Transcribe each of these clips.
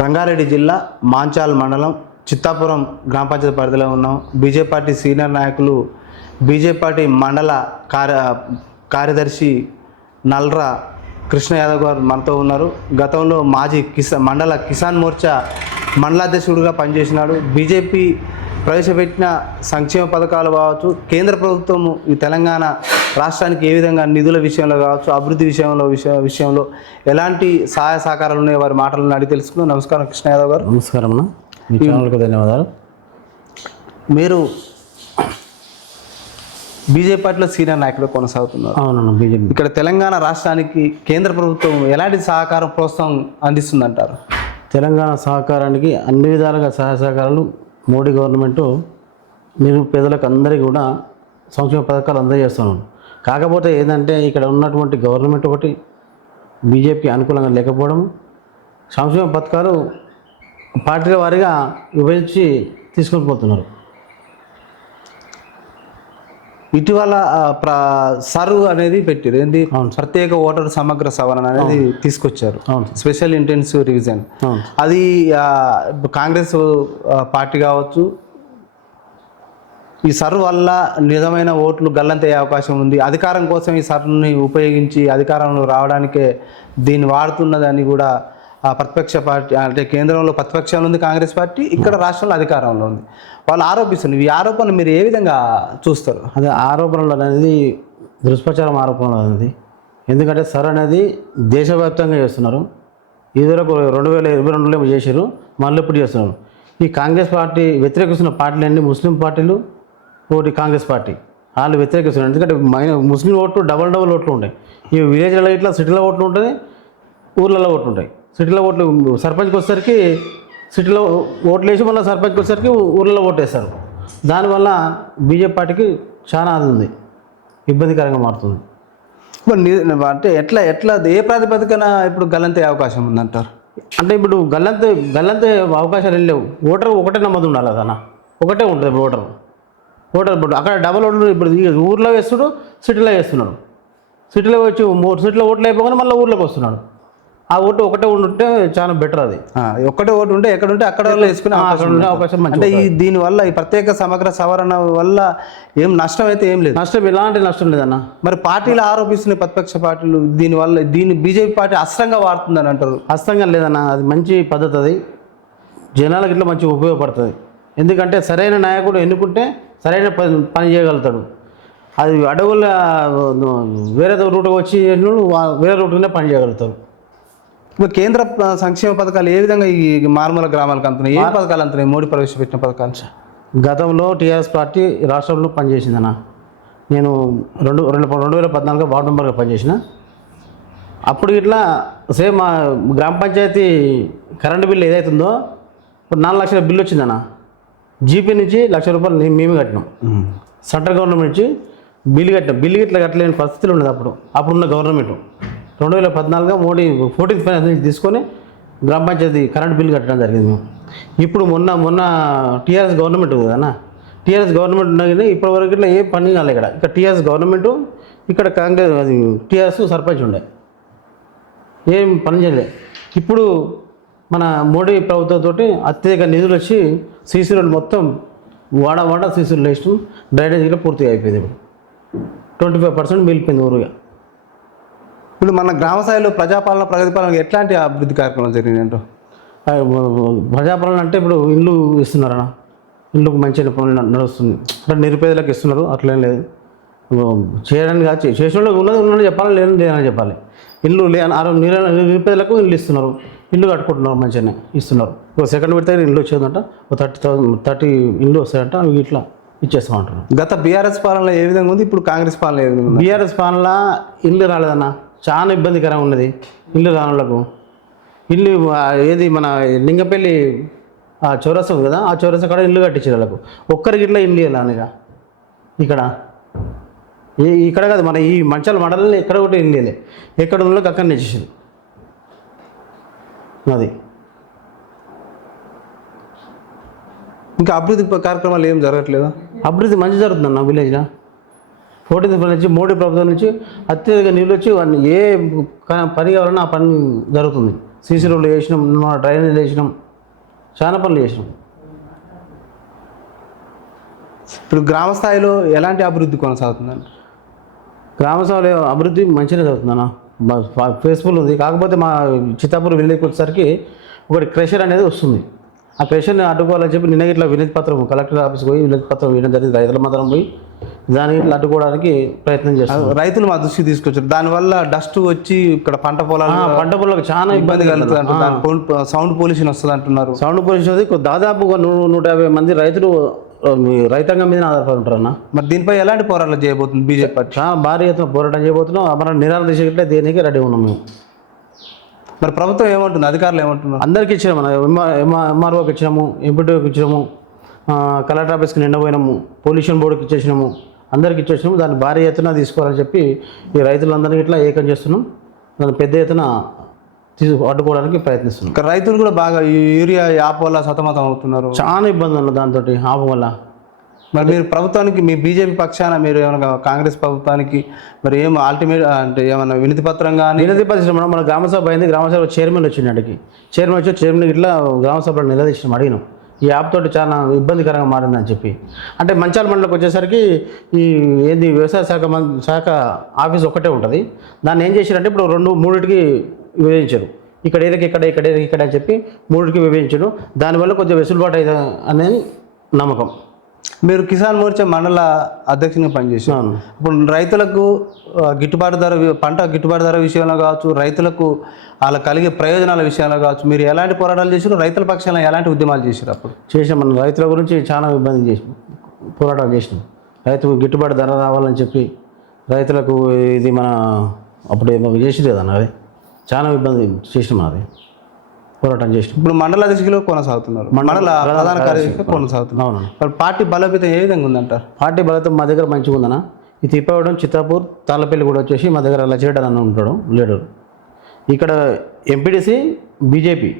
రంగారెడ్డి జిల్లా మాంచాల్ మండలం చిత్తాపురం గ్రామ పంచాయతీ పరిధిలో ఉన్నాం. బీజేపీ పార్టీ సీనియర్ నాయకులు బీజేపీ పార్టీ మండల కార్యదర్శి నల్రా కృష్ణ యాదవ్ గారు మనతో ఉన్నారు. గతంలో మాజీ మండల కిసాన్ మోర్చా మండలాధ్యక్షుడిగా పనిచేసినాడు. బీజేపీ ప్రవేశపెట్టిన సంక్షేమ పథకాలు కావచ్చు, కేంద్ర ప్రభుత్వం ఈ తెలంగాణ రాష్ట్రానికి ఏ విధంగా నిధుల విషయంలో కావచ్చు, అభివృద్ధి విషయంలో ఎలాంటి సహాయ సహకారాలు ఉన్నాయో వారి మాటలను అడిగి తెలుసుకుందాం. నమస్కారం కృష్ణ యాదవ్ గారు. నమస్కారం అన్న, మీ ఛానల్కు ధన్యవాదాలు. మీరు బీజేపీ పార్టీలో సీనియర్ నాయకుడు కొనసాగుతున్నారు. అవునన్నా, బీజేపీ ఇక్కడ తెలంగాణ రాష్ట్రానికి కేంద్ర ప్రభుత్వం ఎలాంటి సహకారం ప్రోత్సాహం అందిస్తుందంటారు? తెలంగాణ సహకారానికి అన్ని విధాలుగా సహాయ సహకారాలు మోడీ గవర్నమెంటు నిరుపేదలకు అందరికీ కూడా సంక్షేమ పథకాలు అందజేస్తున్నాను. కాకపోతే ఏంటంటే ఇక్కడ ఉన్నటువంటి గవర్నమెంట్ ఒకటి బీజేపీ అనుకూలంగా లేకపోవడం, సంక్షేమ పథకాలు పార్టీల వారీగా విభజించి తీసుకొని పోతున్నారు. ఇటీవల సర్వ్ అనేది పెట్టారు, ఏంటి ప్రత్యేక ఓటర్ సమగ్ర సవరణ అనేది తీసుకొచ్చారు, స్పెషల్ ఇంటెన్సివ్ రివిజన్. అది కాంగ్రెస్ పార్టీ కావచ్చు, ఈ సర్వ్ వల్ల నిజమైన ఓట్లు గల్లంతయ్యే అవకాశం ఉంది, అధికారం కోసం ఈ సర్వ్ని ఉపయోగించి అధికారంలో రావడానికే దీన్ని వాడుతున్నదని కూడా ప్రతిపక్ష పార్టీ, అంటే కేంద్రంలో ప్రతిపక్షంలో ఉంది కాంగ్రెస్ పార్టీ, ఇక్కడ రాష్ట్రంలో అధికారంలో ఉంది, వాళ్ళు ఆరోపిస్తున్నారు. ఈ ఆరోపణలు మీరు ఏ విధంగా చూస్తారు? అదే ఆరోపణలు అనేది దుష్ప్రచారం ఆరోపణలు అనేది. ఎందుకంటే సర్ అనేది దేశవ్యాప్తంగా చేస్తున్నారు. ఇదివరకు 2022లో చేశారు, మళ్ళీ ఇప్పుడు చేస్తున్నారు. ఈ కాంగ్రెస్ పార్టీ వ్యతిరేకిస్తున్న పార్టీలన్నీ ముస్లిం పార్టీలు, ఒకటి కాంగ్రెస్ పార్టీ, వాళ్ళు వ్యతిరేకిస్తున్నారు. ఎందుకంటే ముస్లిం ఓట్లు డబల్ ఓట్లు ఉంటాయి. ఈ విలేజ్లలో ఇట్లా సిటీలో ఓట్లు ఉంటుంది, ఊర్లలో ఓట్లు ఉంటాయి. సిటీలో ఓట్లు సర్పంచ్కి వచ్చేసరికి సిటీలో ఓట్లు వేసి మళ్ళీ సర్పంచ్కి వచ్చేసరికి ఊర్లలో ఓటు వేస్తారు. దానివల్ల బీజేపీ పార్టీకి చాలా అది ఉంది, ఇబ్బందికరంగా మారుతుంది. అంటే ఎట్లా ఏ ప్రాతిపదికన ఇప్పుడు గల్లంతయ్యే అవకాశం ఉందంటారు? అంటే ఇప్పుడు గల్లంతే అవకాశాలు లేవు. ఓటర్ ఒకటే నమ్మదు ఉండాలి కదన్న, ఒకటే ఉంటుంది. ఇప్పుడు ఓటర్ ఇప్పుడు అక్కడ డబల్ ఓట్లు ఇప్పుడు ఊర్లో వేస్తున్నాడు, సిటీలో వేస్తున్నాడు. సిటీలో వచ్చి సిటీలో ఓట్లు అయిపోగానే మళ్ళీ ఊర్లోకి వస్తున్నాడు. ఆ ఓటు ఒకటే ఉంటే చాలా బెటర్. అది ఒక్కటే ఓటు ఉంటే ఎక్కడుంటే అక్కడ వేసుకునే అవకాశం. అంటే దీనివల్ల ఈ ప్రత్యేక సమగ్ర సవరణ వల్ల ఏం నష్టం అయితే ఏం లేదు. ఎలాంటి నష్టం లేదన్న. మరి పార్టీలు ఆరోపిస్తున్న ప్రతిపక్ష పార్టీలు దీన్ని బీజేపీ పార్టీ అస్త్రంగా వాడుతుందని అంటారు. అస్త్రంగా లేదన్న, అది మంచి పద్ధతి. అది జనాలకు ఇట్లా మంచిగా ఉపయోగపడుతుంది. ఎందుకంటే సరైన నాయకుడు ఎన్నుకుంటే సరైన పని చేయగలుగుతాడు. అది అడవుల వేరే రూట్ వచ్చి వేరే రూట్లోనే పని చేయగలుగుతారు. ఇప్పుడు కేంద్ర సంక్షేమ పథకాలు ఏ విధంగా ఈ మారుమూల గ్రామాలకు అందుతున్నాయి? ఏ పథకాలు అందుతున్నాయి మోడీ ప్రవేశపెట్టిన పథకాలు? గతంలో టీఆర్ఎస్ పార్టీ రాష్ట్రంలో పనిచేసిందన్న. నేను 2014 వార్డు మెంబర్గా పనిచేసిన. అప్పుడు ఇట్లా సేమ్ మా గ్రామ పంచాయతీ కరెంటు బిల్లు ఏదైతుందో ఇప్పుడు 4 లక్షల బిల్లు వచ్చిందన్న. జీపీ నుంచి ₹1,00,000 మేమే కట్టినాం. సెంట్రల్ గవర్నమెంట్ నుంచి బిల్లు ఇట్లా కట్టలేని పరిస్థితులు ఉండదు అప్పుడున్న గవర్నమెంట్. 2014 మోడీ 14th ఫైనాన్స్ నుంచి తీసుకొని గ్రామ పంచాయతీ కరెంట్ బిల్లు కట్టడం జరిగింది. ఇప్పుడు మొన్న టీఆర్ఎస్ గవర్నమెంట్ కదన్నా, టీఆర్ఎస్ గవర్నమెంట్ ఉన్నది. ఇప్పటివరకు ఇట్లా ఏ పని కాలే. ఇక్కడ టీఆర్ఎస్ గవర్నమెంటు, ఇక్కడ కాంగ్రెస్ అది టీఆర్ఎస్ సర్పంచ్ ఉండే, ఏం పని చేయలే. ఇప్పుడు మన మోడీ ప్రభుత్వంతో అత్యధిక నిధులు వచ్చి సీసీ రోడ్లు మొత్తం వాడ సీసీ రోడ్లు వేసిన, డ్రైనేజ్ కూడా పూర్తిగా అయిపోయింది. ఇప్పుడు 25% మిగిలిపోయింది ఊరుగా. ఇప్పుడు మన గ్రామ స్థాయిలో ప్రజాపాలన ప్రగతిపాలన ఎట్లాంటి అభివృద్ధి కార్యక్రమాలు జరిగినాయంటో? ప్రజాపాలన అంటే ఇప్పుడు ఇల్లు ఇస్తున్నారన్న, ఇల్లుకు మంచి పనులు నడుస్తుంది. అంటే నిరుపేదలకు ఇస్తున్నారు, అట్లేం లేదు. చేయడానికి కాదు, చేసిన వాళ్ళకి ఉన్నది చెప్పాలి, లేదని చెప్పాలి. ఇల్లు నిరుపేదలకు ఇల్లు ఇస్తున్నారు, ఇల్లు కట్టుకుంటున్నారు, మంచిగానే ఇస్తున్నారు. సెకండ్ విడత ఇల్లు వచ్చేదంట, 30 ఇల్లు వస్తాయంట, అవి ఇట్లా ఇచ్చేస్తామంటారు. గత బీఆర్ఎస్ పాలన ఏ విధంగా ఉంది, ఇప్పుడు కాంగ్రెస్ పాలన ఏ విధంగా ఉంది? బీఆర్ఎస్ పాలన ఇల్లు రాలేదన్న, చాలా ఇబ్బందికరంగా ఉన్నది. ఇల్లు రానులకు ఇల్లు ఏది మన లింగపల్లి చౌరస్తా ఉంది కదా, ఆ చౌరస్తా కాడ ఇల్లు కట్టించారు వాళ్ళకు. ఒక్కరికి ఇట్లా ఇల్లు ఇవ్వాలి. ఇక్కడ కాదు, మన ఈ మంచాల మండలంలో ఎక్కడ ఒకటి ఇల్లు ఇవ్వలే. ఎక్కడ ఉన్న అక్కడ నెచ్చేసారు. అది ఇంకా అభివృద్ధి కార్యక్రమాలు ఏం జరగట్లేదా? అభివృద్ధి మంచి జరుగుతుందన్న విలేజ్లో. 14th నుంచి మోడీ ప్రభుత్వం నుంచి అత్యధిక నీళ్ళు వచ్చి ఏ పని కావాలన్నా ఆ పని జరుగుతుంది. సీసీ రోడ్లు వేసినాం, డ్రైనేజీలు వేసినాం, చాలా పనులు చేసినాం. ఇప్పుడు గ్రామ స్థాయిలో ఎలాంటి అభివృద్ధి కొనసాగుతుందండి? గ్రామ సభలో అభివృద్ధి మంచిగా జరుగుతుందన్న, ఫేస్ఫుల్ ఉంది. కాకపోతే మా చిత్తాపూర్ విలేజ్కి వచ్చేసరికి ఒకటి క్రెషర్ అనేది వస్తుంది. ఆ క్రెషర్ని అడ్డుకోవాలని చెప్పి నిన్న ఇట్లా వినతి పత్రం కలెక్టర్ ఆఫీస్కి పోయి వినతి పత్రం వేయడం జరిగింది. రైతుల మాత్రం పోయి దానికి ఇట్లా అడ్డుకోవడానికి ప్రయత్నం చేస్తాం. రైతులు మా దృష్టికి తీసుకొచ్చారు, దానివల్ల డస్ట్ వచ్చి ఇక్కడ పంట పొలాలకు చాలా ఇబ్బంది కలుగుతుంది అంటున్నారు. సౌండ్ పొల్యూషన్ వస్తుంది అంటున్నారు. సౌండ్ పొల్యూషన్ అది దాదాపు 150 మంది రైతులు రైతాంగం మీద ఆధారపడి ఉంటారు అన్న. మరి దీనిపై ఎలాంటి పోరాటాలు చేయబోతుంది బీజేపీ పార్టీ? చాలా భారీ ఎత్తున పోరాటం చేయబోతున్నాం. మన నిరాహార దీక్ష దేనికి రెడీ ఉన్నాం మేము. మరి ప్రభుత్వం ఏమంటుంది, అధికారులు ఏమంటున్నారు? అందరికీ ఇచ్చినాము, ఎంఆర్ఓకి ఇచ్చినాము, ఎంపీటీఓకి ఇచ్చినాము, కలెక్టర్ ఆఫీస్కి నిన్న పోయినాము, పొల్యూషన్ బోర్డుకి ఇచ్చేసినాము, అందరికి ఇచ్చేసినాము. దాన్ని భారీ ఎత్తున తీసుకోవాలని చెప్పి ఈ రైతులందరికీ ఇట్లా ఏకం చేస్తున్నాం. దాన్ని పెద్ద ఎత్తున అడ్డుకోవడానికి ప్రయత్నిస్తున్నాం. రైతులు కూడా బాగా ఈ యూరియా యాప్ వల్ల సతమతం అవుతున్నారు, చాలా ఇబ్బంది ఉంది దాంతో ఆపం వల్ల. మరి మీరు ప్రభుత్వానికి, మీ బీజేపీ పక్షాన మీరు ఏమైనా కాంగ్రెస్ ప్రభుత్వానికి మరి ఏం అల్టిమేట్ అంటే ఏమైనా వినతి పత్రం కానీ? వినతి పత్రం మన గ్రామసభ అయింది, గ్రామసభ చైర్మన్ వచ్చింది. అడిగి చైర్మన్ ఇట్లా గ్రామసభలో నిలదీసినాం, అడిగినాం ఈ యాప్ తోటి చాలా ఇబ్బందికరంగా మారిందని చెప్పి. అంటే మంచాల మండలికి వచ్చేసరికి ఈ ఏది వ్యవసాయ శాఖ ఆఫీస్ ఒక్కటే ఉంటుంది. దాన్ని ఏం చేశారంటే ఇప్పుడు 2-3కి విభజించారు. ఇక్కడ ఇక్కడ అని చెప్పి 3కి విభజించారు. దానివల్ల కొంచెం వెసులుబాటు అయితే అనేది నమ్మకం. మీరు కిసాన్ మోర్చా మండల అధ్యక్షునిగా పనిచేసారు. ఇప్పుడు రైతులకు గిట్టుబాటు ధర, పంట గిట్టుబాటు ధర విషయంలో కావచ్చు, రైతులకు వాళ్ళ కలిగే ప్రయోజనాల విషయంలో కావచ్చు, మీరు ఎలాంటి పోరాటాలు చేశారు? రైతుల పక్షాన ఎలాంటి ఉద్యమాలు చేశారు? అప్పుడు చేసాం. మన రైతుల గురించి చాలా ఇబ్బంది చేసి పోరాటాలు చేసినాం. రైతుకు గిట్టుబాటు ధర రావాలని చెప్పి రైతులకు ఇది మన అప్పుడు ఏమో చేసి లేదన్న, అది చాలా ఇబ్బంది చేసినాం. అది పోరాటం చేసినాం. ఇప్పుడు మండల అధ్యక్షులు కొనసాగుతున్నారు, మండల ప్రధాన కార్యదర్శిగా కొనసాగుతున్నారు. అవును. మరి పార్టీ బలోపేతం ఏ విధంగా ఉందంటారు? పార్టీ బలతం మా దగ్గర మంచిగా ఉందన్న. ఈ తిప్పవడం చిత్తాపూర్ తాళ్ళపల్లి కూడా వచ్చేసి మా దగ్గర లచ్చిరెడ్డి అన్న ఉంటాడు లీడర్. ఇక్కడ ఎంపీటీసీ బీజేపీ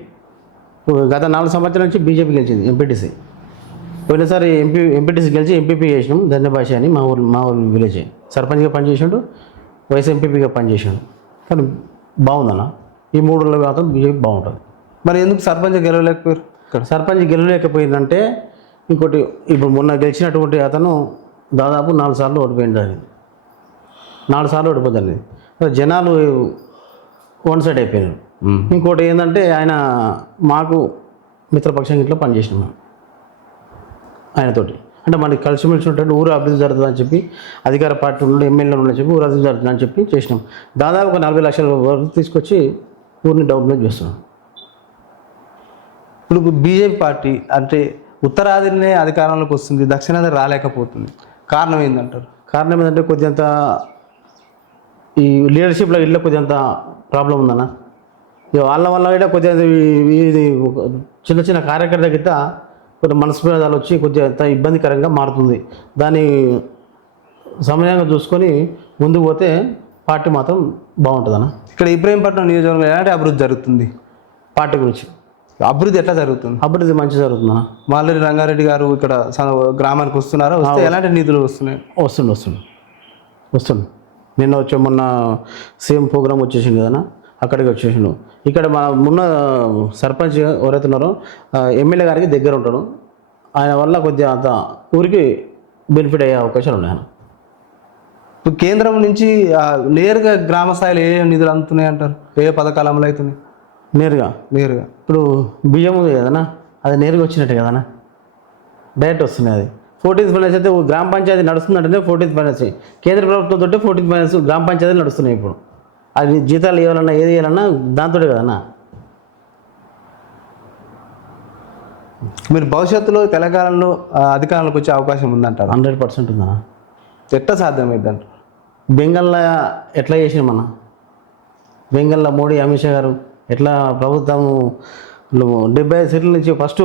గత 4 సంవత్సరాల నుంచి బీజేపీ గెలిచింది ఎంపీటీసీ. పోయినసారి ఎంపీటీసీ గెలిచి ఎంపీపీ చేసినాం. ధన్యభాష అని మా ఊరు విలేజ్ సర్పంచ్గా పనిచేసాడు, వైస్ ఎంపీపీగా పనిచేసాడు. కానీ బాగుందన్న, ఈ 3 రోజుల మాత్రం బీజేపీ బాగుంటుంది. మరి ఎందుకు సర్పంచ్ గెలవలేకపోయారు? ఇక్కడ సర్పంచ్ గెలవలేకపోయిందంటే ఇంకోటి, ఇప్పుడు మొన్న గెలిచినటువంటి అతను దాదాపు 4 సార్లు ఓడిపోయింది. అది 4 సార్లు ఓడిపోతుంది. జనాలు వన్ సైడ్ అయిపోయారు. ఇంకోటి ఏంటంటే ఆయన మాకు మిత్రపక్షం ఇట్లా పనిచేసినాం మేము ఆయనతోటి. అంటే మనకి కలిసిమెలిసి ఉంటే ఊరు అభివృద్ధి జరుగుతుందని చెప్పి అధికార పార్టీ నుండి ఎమ్మెల్యేలు ఉండని చెప్పి ఊరు అభివృద్ధి జరుగుతుందని చెప్పి చేసినాం. దాదాపు ఒక 40 లక్షల వరకు తీసుకొచ్చి ఊరిని డెవలప్మెంట్ చేస్తున్నాం. ఇప్పుడు బీజేపీ పార్టీ అంటే ఉత్తరాదినే అధికారంలోకి వస్తుంది, దక్షిణాది రాలేకపోతుంది. కారణం ఏంటంటారు? కారణం ఏంటంటే కొద్దింత ఈ లీడర్షిప్లో ఇళ్ళ కొద్దింత ప్రాబ్లం ఉందన్న. ఇక వాళ్ళ వల్ల కూడా కొద్దిగా ఇది చిన్న చిన్న కార్యకర్త గిట్ట కొంచెం మనస్పేదాలు వచ్చి కొద్దిగా ఇబ్బందికరంగా మారుతుంది. దాన్ని సమయంగా చూసుకొని ముందుకు పోతే పార్టీ మాత్రం బాగుంటుందన్న. ఇక్కడ ఇబ్రహీంపట్నం నియోజకవర్గంలో ఎలాంటి అభివృద్ధి జరుగుతుంది? పార్టీ గురించి అభివృద్ధి ఎట్లా జరుగుతుంది? అభివృద్ధి మంచి జరుగుతుందన్న. మాల్రెడ్డి రంగారెడ్డి గారు ఇక్కడ గ్రామానికి వస్తున్నారా? వస్తే ఎలాంటి నిధులు వస్తున్నాయి? వస్తుండు. నిన్న మొన్న సేమ్ ప్రోగ్రామ్ వచ్చేసింది కదా, అక్కడికి వచ్చేసిండు. ఇక్కడ మన మొన్న సర్పంచ్ ఎవరైతే ఉన్నారో ఎమ్మెల్యే గారికి దగ్గర ఉంటాడు. ఆయన వల్ల కొద్దిగా అంత ఊరికి బెనిఫిట్ అయ్యే అవకాశాలు ఉన్నాయి. ఇప్పుడు కేంద్రం నుంచి నేరుగా గ్రామ స్థాయిలో ఏ నిధులు అందుతున్నాయి అంటారు? ఏ పథకాలు అమలు అవుతున్నాయి? నేరుగా ఇప్పుడు బియ్యం ఉంది కదనా, అది నేరుగా వచ్చినట్టే కదనా, డైరెక్ట్ వస్తున్నాయి. అది 14th ఫైనాన్స్ అయితే గ్రామ పంచాయతీ నడుస్తుందంటేనే 14th ఫైనాన్స్. కేంద్ర ప్రభుత్వంతో 14th ఫైనాన్స్ గ్రామ పంచాయతీలు నడుస్తున్నాయి. ఇప్పుడు అది జీతాలు ఇవ్వాలన్నా ఏది ఇవ్వాలన్నా దాంతో కదన్నా. మీరు భవిష్యత్తులో తెలంగాణలో అధికారంలోకి వచ్చే అవకాశం ఉందంటారు? 100% ఉందన్నా. ఎట్లా సాధ్యమైంది అంటారు? బెంగాల్లో ఎట్లా చేసినామన్నా, బెంగాల్లో మోడీ అమిత్ షా గారు ఎట్లా ప్రభుత్వం 75 సీట్ల నుంచి ఫస్ట్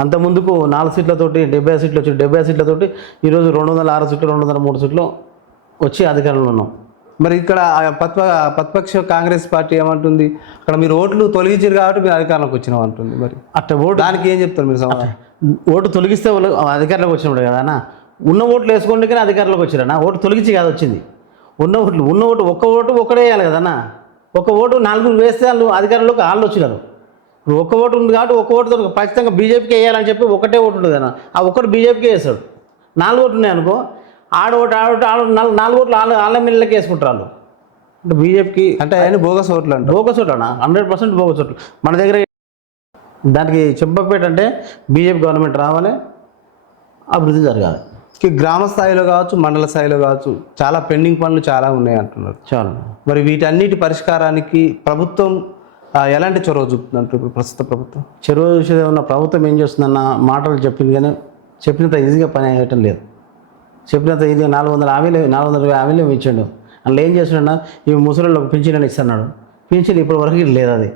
అంత ముందుకు 4 సీట్లతోటి 75 సీట్లు వచ్చి 75 సీట్లతోటి ఈరోజు 206 సీట్లు 203 సీట్లు వచ్చి అధికారంలో ఉన్నాం. మరి ఇక్కడ ప్రతిపక్ష కాంగ్రెస్ పార్టీ ఏమంటుంది? అక్కడ మీరు ఓట్లు తొలగించారు కాబట్టి మీరు అధికారంలోకి వచ్చినాం అంటుంది. మరి అట్లా ఓటు దానికి ఏం చెప్తారు మీరు? ఓటు తొలగిస్తే వాళ్ళు అధికారంలోకి వచ్చినప్పుడు కదా అన్న. ఉన్న ఓట్లు వేసుకోండి కానీ అధికారంలోకి వచ్చారన్నా. ఓటు తొలగించి కాదు వచ్చింది. ఉన్న ఓటు ఒక్క ఓటు ఒక్కడే వేయాలి కదన్నా. ఒక ఓటు 4 వేస్తే వాళ్ళు అధికారంలోకి వాళ్ళు వచ్చినారు. ఇప్పుడు ఒక్క ఓటు ఉంది కాబట్టి ఒక్క ఓటుతో ఖచ్చితంగా బీజేపీకి వేయాలని చెప్పి ఒకటే ఓటు ఉంటుంది కదా, ఆ ఒక్కటి బీజేపీకి వేస్తాడు. 4 ఓట్లు ఉన్నాయి అనుకో, ఆడ 4 ఓట్లు వాళ్ళ మిల్లకి వేసుకుంటారు వాళ్ళు. అంటే బీజేపీకి అంటే ఆయన బోగస్ ఓట్లు అంట. బోగస్ ఓట్లు అన్న, 100% బోగస్ ఓట్లు మన దగ్గర. దానికి చెంపపేట అంటే బీజేపీ గవర్నమెంట్ రావాలి, అభివృద్ధి జరగాలి. గ్రామ స్థాయిలో కావచ్చు, మండల స్థాయిలో కావచ్చు, చాలా పెండింగ్ పనులు చాలా ఉన్నాయి అంటున్నారు. చాలా. మరి వీటన్నిటి పరిష్కారానికి ప్రభుత్వం ఎలాంటి చొరవ చూపుతుందంటారు ఇప్పుడు ప్రస్తుత ప్రభుత్వం? చెరువు విషయం ఉన్న ప్రభుత్వం ఏం చేస్తుందన్న మాటలు చెప్పింది కానీ చెప్పినంత ఈజీగా పని అయ్యటం లేదు. చెప్పినంత ఈజీగా 420 హామీలు ఇచ్చాడు. అందులో ఏం చేస్తున్నాడు, ఈ ముసలిళ్ళకి పింఛన్ అని ఇస్తున్నాడు. పింఛన్ ఇప్పటి వరకు లేదు. అది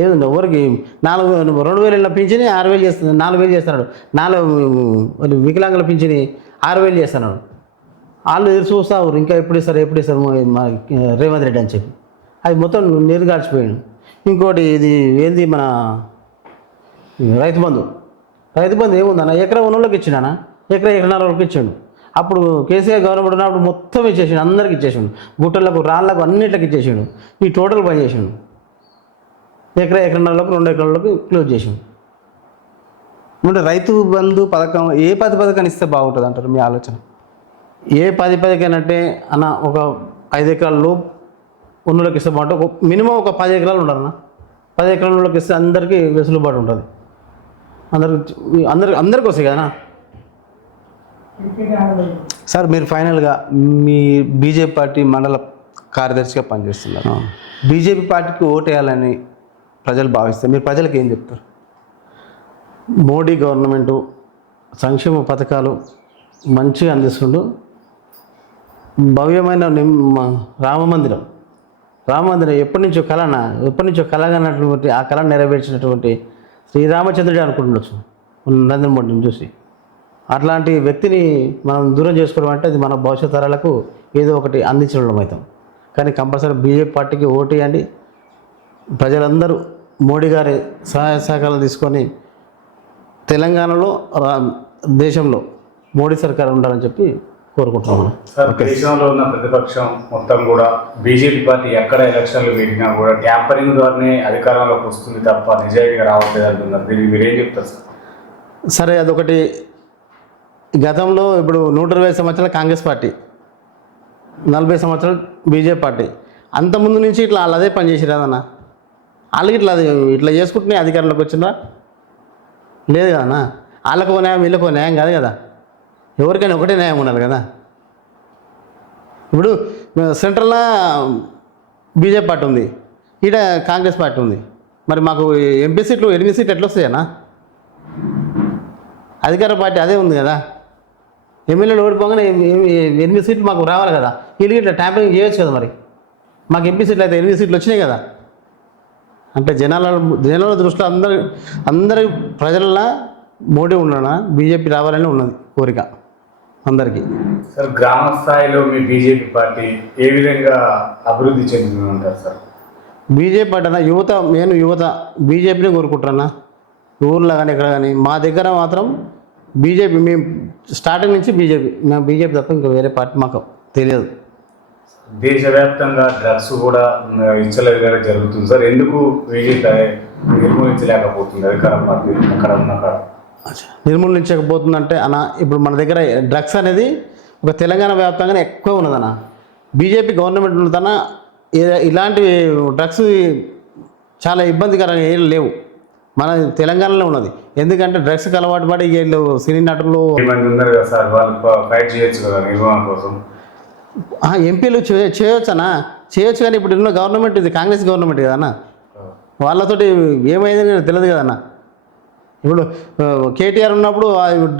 ఏదండి ఎవరికి 2,000 పింఛని 6,000 చేస్తున్నాడు, 4,000 చేస్తున్నాడు. 4 వికలాంగుల పింఛని 6,000 చేస్తున్నాడు. వాళ్ళు ఎదురు చూస్తారు ఇంకా ఎప్పుడు ఇస్తారు మా రేవంత్ రెడ్డి అని చెప్పి. అది మొత్తం నీరుగార్చిపోయాడు. ఇంకోటి ఇది ఏంది మన రైతు బంధు ఏముందన్న, ఎకరా ఉన్నోళ్ళకి ఇచ్చిండన్న, ఎకరాన్నర వాళ్ళకి ఇచ్చాడు. అప్పుడు కేసీఆర్ గవర్నమెంట్ ఉన్నప్పుడు మొత్తం ఇచ్చేసాడు, అందరికి ఇచ్చేసాడు. గుట్టలకు రాళ్ళకు అన్నింటికి ఇచ్చేసాడు. ఈ టోటల్ పని చేసాడు. ఎకరన్నరలోకి 2 ఎకరాలకు క్లోజ్ చేసాడు. అంటే రైతు బంధు పథకం ఏ పథకాన్ని ఇస్తే బాగుంటుంది అంటారు మీ ఆలోచన? ఏ 10 పథకానంటే అన్న ఒక 5 ఎకరాల్లో ఉన్నోళ్ళకి ఇస్తే బాగుంటుంది. మినిమం ఒక 10 ఎకరాలు ఉండాలన్న. 10 ఎకరాలకి ఇస్తే అందరికీ వెసులుబాటు ఉంటుంది. అందరికి వస్తాయి కదా. సార్ మీరు ఫైనల్గా మీ బీజేపీ పార్టీ మండల కార్యదర్శిగా పనిచేస్తున్నారు. బీజేపీ పార్టీకి ఓటు వేయాలని ప్రజలు భావిస్తే మీరు ప్రజలకు ఏం చెప్తారు? మోడీ గవర్నమెంటు సంక్షేమ పథకాలు మంచిగా అందిస్తుండు. భవ్యమైన రామమందిరం ఎప్పటి నుంచో కలగనటువంటి ఆ కళ నెరవేర్చినటువంటి శ్రీరామచంద్రుడే అనుకుంటుండొచ్చు నరేంద్ర మోడీని చూసి. అట్లాంటి వ్యక్తిని మనం దూరం చేసుకోవడం అంటే అది మన భవిష్యత్ తరాలకు ఏదో ఒకటి అందించడం అవుతాం. కానీ కంపల్సరీ బీజేపీ పార్టీకి ఓటు వేయండి. ప్రజలందరూ మోడీ గారి సహాయ సహకారాలు తీసుకొని తెలంగాణలో దేశంలో మోడీ సర్కార్ ఉండాలని చెప్పి కోరుకుంటున్నాను. సార్, దేశంలో ఉన్న ప్రతిపక్షం మొత్తం కూడా బీజేపీ పార్టీ ఎక్కడ ఎలక్షన్లు పెట్టినా కూడా ట్యాంపరింగ్ ద్వారానే అధికారంలోకి వస్తుంది తప్ప నిజాయితీగా రావట్లేదు అంటున్నారు. దీనికి మీరేం చెప్తారు సార్? సరే, అదొకటి. గతంలో ఇప్పుడు 120 సంవత్సరాల కాంగ్రెస్ పార్టీ, 40 సంవత్సరాలు బీజేపీ పార్టీ. అంతకుముందు నుంచి ఇట్లా వాళ్ళు అదే పని చేసి రాదన్న. వాళ్ళకి ఇట్లా చేసుకుంటున్నాయి అధికారంలోకి వచ్చిందా? లేదు కదన్నా. వాళ్ళకు న్యాయం వీళ్ళకు న్యాయం కాదు కదా. ఎవరికైనా ఒకటే న్యాయం ఉండాలి కదా. ఇప్పుడు సెంట్రల్లో బీజేపీ పార్టీ ఉంది, ఈడ కాంగ్రెస్ పార్టీ ఉంది. మరి మాకు ఎంపీ సీట్లు 8 సీట్లు ఎట్లా వస్తాయన్నా? అధికార పార్టీ అదే ఉంది కదా. ఎమ్మెల్యేలు ఓడిపోగానే 8 సీట్లు మాకు రావాలి కదా. వీళ్ళు ఇట్లా ట్యాంపరింగ్ చేయొచ్చు కదా. మరి మాకు ఎంపీ సీట్లు అయితే 8 సీట్లు వచ్చినాయి కదా. అంటే జనాల దృష్టిలో అందరి ప్రజల మోడీ ఉండనా బీజేపీ రావాలని ఉన్నది కోరిక అందరికీ. సార్, గ్రామ స్థాయిలో మీ బీజేపీ పార్టీ ఏ విధంగా అభివృద్ధి చెందుతుంది అంటారు సార్? బీజేపీ పార్టీ అన్న యువత బీజేపీని కోరుకుంటారన్నా. ఊర్లో కానీ ఎక్కడ కానీ మా దగ్గర మాత్రం బీజేపీ. మేము స్టార్టింగ్ నుంచి బీజేపీ తప్ప ఇంకా వేరే పార్టీ మాకు తెలియదు. దేశవ్యాప్తంగా డ్రగ్స్ కూడా ఇచ్చలేదుగా జరుగుతుంది సార్. ఎందుకు బీజేపీ నిర్మూలించలేకపోతుంది అధికార పార్టీ అక్కడ ఉన్న కాడ? నిర్మూలించకపోతుందంటే అన్న, ఇప్పుడు మన దగ్గర డ్రగ్స్ అనేది ఒక తెలంగాణ వ్యాప్తంగానే ఎక్కువ ఉన్నదన్న. బీజేపీ గవర్నమెంట్ ఉన్నదన్న ఇలాంటి డ్రగ్స్ చాలా ఇబ్బందికరంగా ఏం లేవు. మన తెలంగాణలో ఉన్నది. ఎందుకంటే డ్రగ్స్కి అలవాటు పడి వీళ్ళు సినీ నటులు ఉన్నారు కదా సార్, వాళ్ళు ఫైట్ చేయొచ్చు కదా నిర్మాణం కోసం. ఎంపీలు చేయొచ్చు కానీ ఇప్పుడు ఉన్న గవర్నమెంట్ ఇది కాంగ్రెస్ గవర్నమెంట్ కదన్న. వాళ్ళతోటి ఏమైందని తెలియదు కదన్న. ఇప్పుడు కేటీఆర్ ఉన్నప్పుడు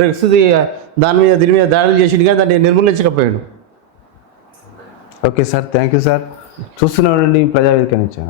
డ్రగ్స్ది దీని మీద దాడులు చేసిండు కానీ దాన్ని నిర్మూలించకపోయాడు. Okay sir, thank you sir. చూస్తున్నామండి ప్రజావేదిక నుంచి.